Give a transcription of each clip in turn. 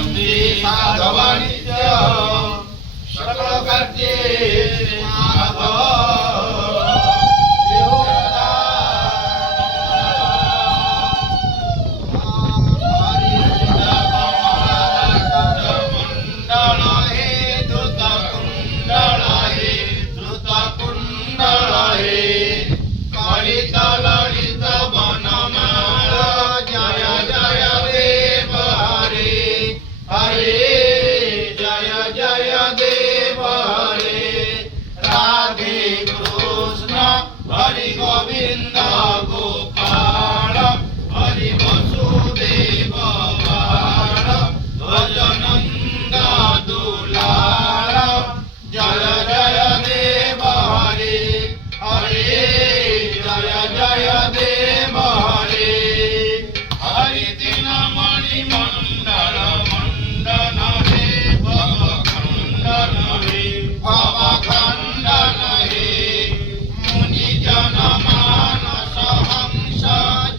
वन्दी साधव नित्य सकल कार्ये माधव हरि गोविंद गोपाल हरि वसुदेव बाल भजनंद दुलाल जय जय देव हरे हरे जय जय देव हरे हरि दिन मणि मंडल मंडन हे भव खंडन हे भव खंडन हे जनमानस हंस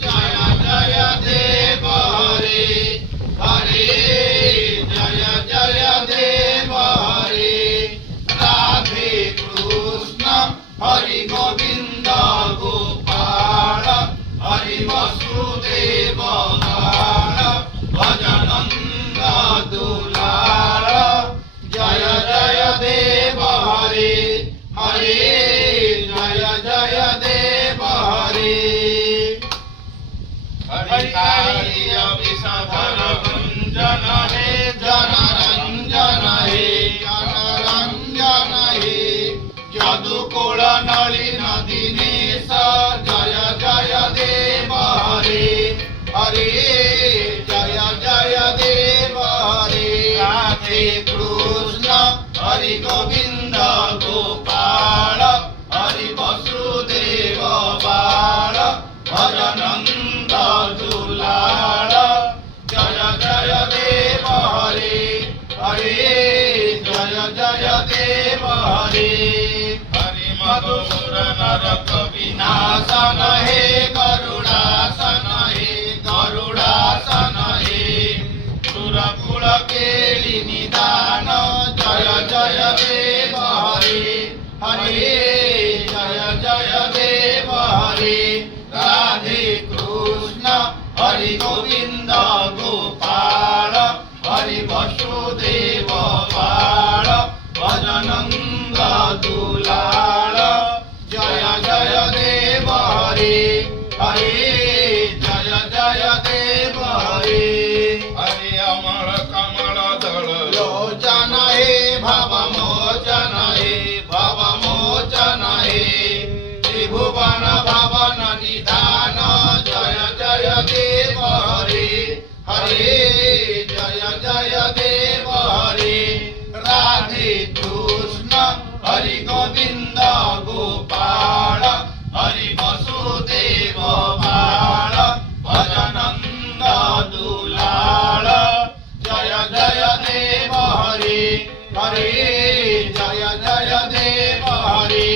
जय जय देव हरे हरे जय जय देव हरे राधे कृष्ण हरि गोविंद गोपाल हरि वसुदेव बाल भजनंद दुलाल जय जय देव हरे हरे जय देव हरे हरिकार्य विषधर रंजन हे जन रंजन हे जन रंजन हे यदुकुल नलिन दिनेश जय जय देव हरे हरे जय जय देव हरे राधे कृष्ण हरि गोविंद गोपाल हरि वसुदेव बाल भजनंद दुलाल जय जय देव हरे हरे जय जय देव हरे हरि मधुर नर विनाशन हे गरुड़ासन हे सुरकुल केली निदान जय जय देव हरे हरे जय जय देव हरे राधे कृष्ण हरि गोविंद गोपाल हरि वसुदेव बाल भजनंद दुलाल जय जय देव हरे हरे जय जय देव हरे हरि अमर कमल दल लोचन हे भव मोचन हे भव मोचन हे त्रिभुवन भवन निधान जय जय देव हरे हरे जय जय देव हरे राधे कृष्ण हरि गोविंद गोपाल हरि वसुदेव बाल भजनंद दुलाल जय जय देव हरे हरे जय जय देव हरे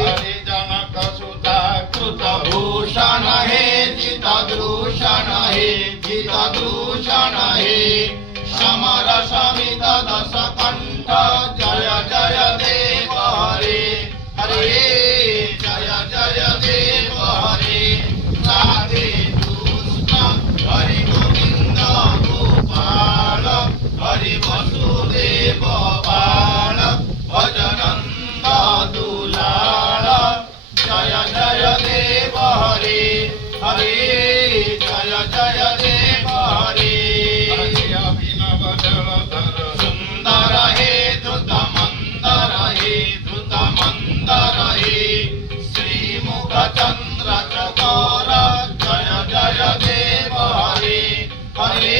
हरि जनक सुता कृत भूषण हे जित दूषण हे जित दूषण हे समर समित दश कंठ जय जय देव हरे हरे जय जय देव हरे राधे कृष्ण हरि गोविंद गोपाल हरि वसुदेव बाल भजनंद दुलाल जय जय देव हरे हरे जय जय देव हरे अभिनव जलधर सुंदर हे धृत मंदर हे श्रीमुख चंद्र चकोर जय जय देव हरे हरे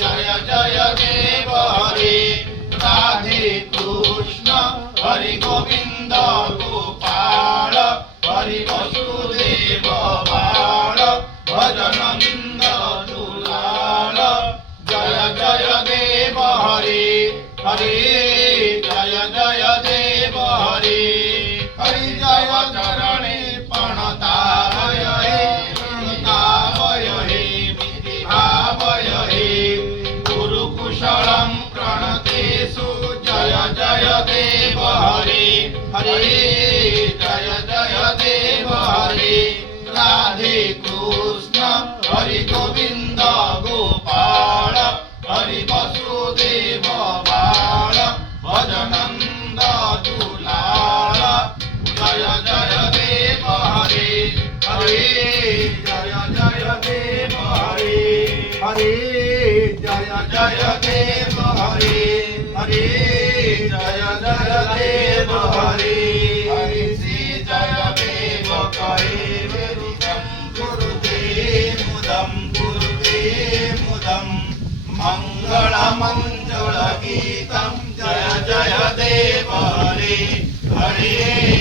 जय जय देव हरे राधे कृष्ण हरि गोविंद गोपाल हरि वसुदेव बाल भजनंद दुलाल जय जय देव हरे हरे जय जय देव हरे हरि जय चरणे प्रणतावय हे प्रणतावय हे विधि भावय हे गुरु कुश जय देव हरे हरे जय देव हरे राधे कृष्ण हरि गोविंद गोपाल हरि वसुदेव बाल भजनंद दुलाल जय देव हरे हरे जय देव हरे हरे जय देव हरे हरे जय देव हरे हरि श्री जय देव करे मुदम मंगल मंजल गीतम जय देव हरे हरे